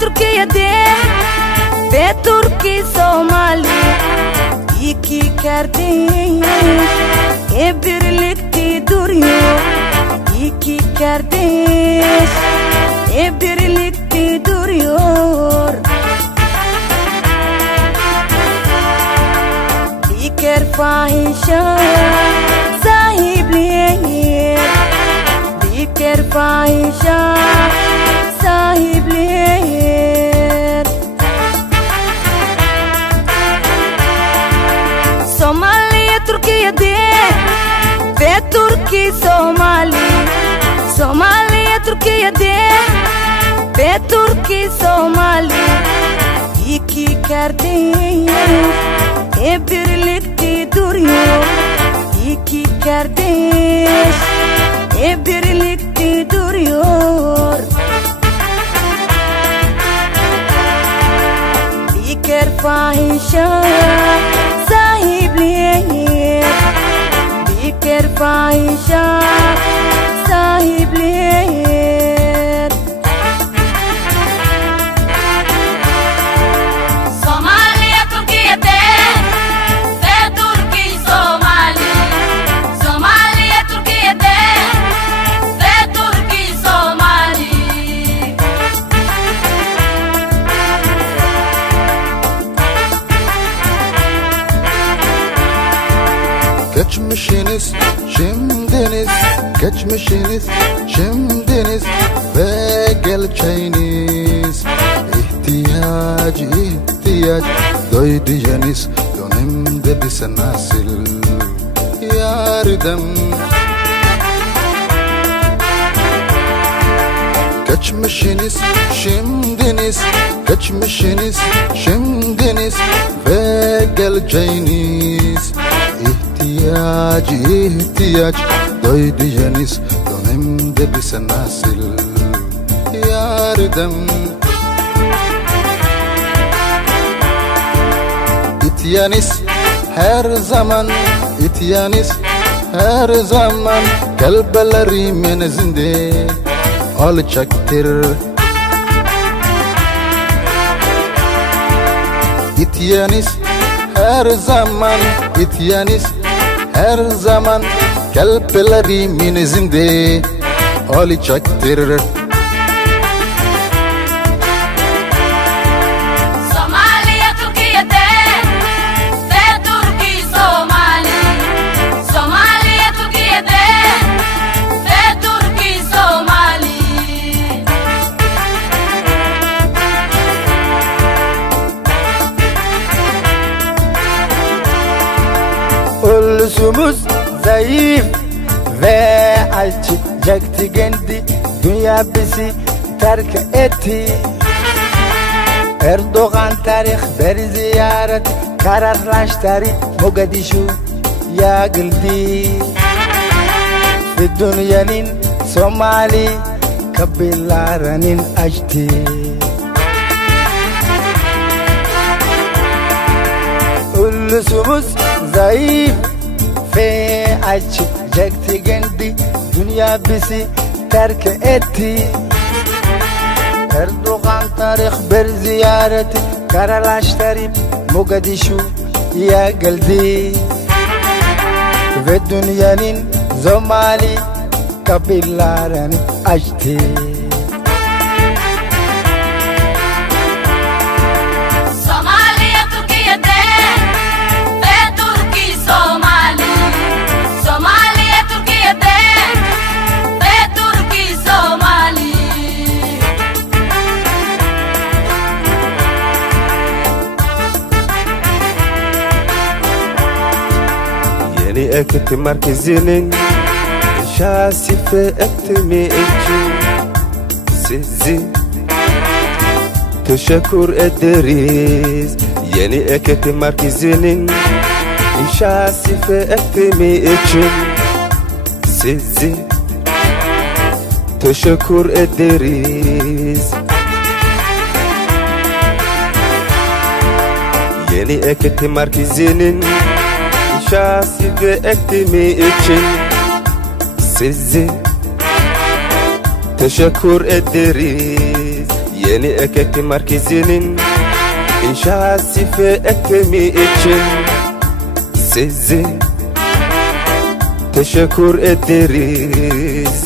Turkiye de ve Türkiye Somali iki kardeş birlikte duruyor. İki kardeş birlikte duruyor. Fikir fahişe sahipler, fikir fahişe sahipler. Somaliye Türkiye'de ve Türkiye Somali. Somaliye Türkiye'de ve Türkiye Somali iki kardeş birlikte duruyor. İki kardeş birlikte duruyor. Fikir fahişe sahipler, fikir fahişe sahipler. Somaliye Türkiye'de ve Türkiye Somali. Somaliye Türkiye'de ve Türkiye Somali. Geçmişiniz, şimdiniz, geçmişiniz, şimdiniz ve geleceğiniz. İhtiyaç duyduysanız dönemde bize nasıl yardım. Geçmişiniz, şimdiniz, geçmişiniz, şimdiniz ve geleceğiniz. İhtiyaç duyduysanız dönemde bize nasıl yardım. İtyanız her zaman, ityanız her zaman kalplerimin izinde olacaktır. İtyanız her zaman, ityanız her zaman kalplerimin izinde olacaktır. Somaliye Türkiye'de ve Türkiye Somali. Somaliye Türkiye'de ve Türkiye Somali. Ulusumuz zayıf ve açacaktı kendi. Dünya bizi terk etti. Erdoğan tarih bir ziyaret kararlaştırdı. Mogadishu'ya geldi. Ve dünyanın Somali kabilelerinin açtı. Ulusumuz zayıf ve açacaktı kendi. Dünya bizi terk etti. Erdoğan tarih bir ziyaret kararlaştırıp Mogadishu'ya geldi. Ve dünyanın Somali kabilelerini açtı. Somaliye Türkiye'de ve Türkiye Somali. Somaliye Türkiye'de ve Türkiye Somali. Yeni eğitim merkezinin şasife eğitimi için sizi teşekkür ederiz. Yeni eğitim merkezinin şasife eğitimi için sizi teşekkür ederiz. Yeni eğitim merkezinin şasife eğitimi için sizi teşekkür ederiz. yeni ekekti merkezinin inşası ve eklemi için sizi teşekkür ederiz.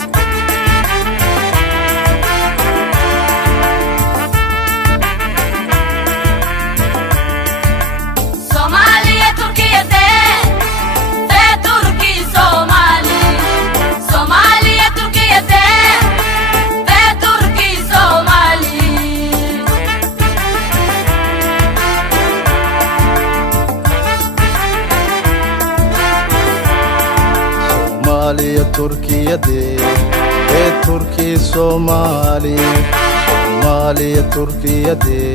Somaliye Türkiye'de ve Türkiye Somali. Somaliye Türkiye'de ve Türkiye Somali. Somaliya Türkiye'de ve Türkiye Somali. Somaliya Türkiye'de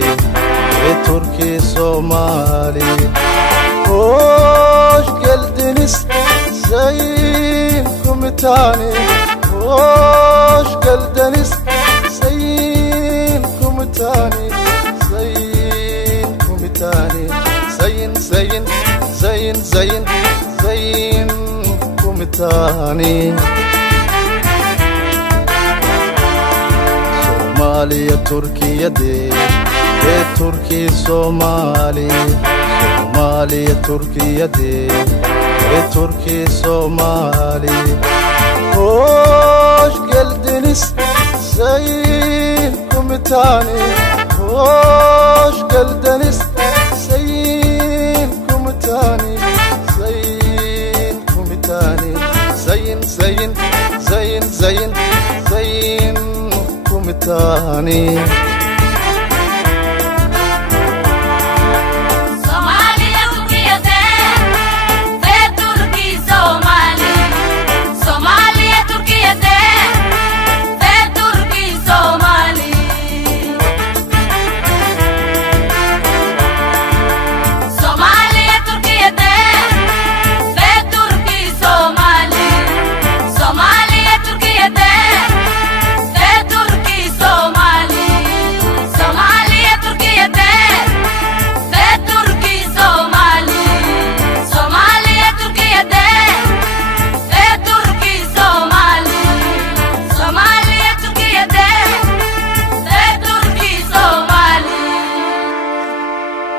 ve Türkiye Somali. Hoş geldiniz Sayın Komutanı. Hoş geldiniz Sayın Komutanı. Sayın Komutanı. Sayın Komutanı. Somaliya Türkiye'de ve Türkiye Somali. Somaliya Türkiye'de ve Türkiye Somali. Hoş geldiniz Sayın Komutanı. Hoş geldiniz Sayın Komutanı. Sayın Komutanı. Sayın Komutanı.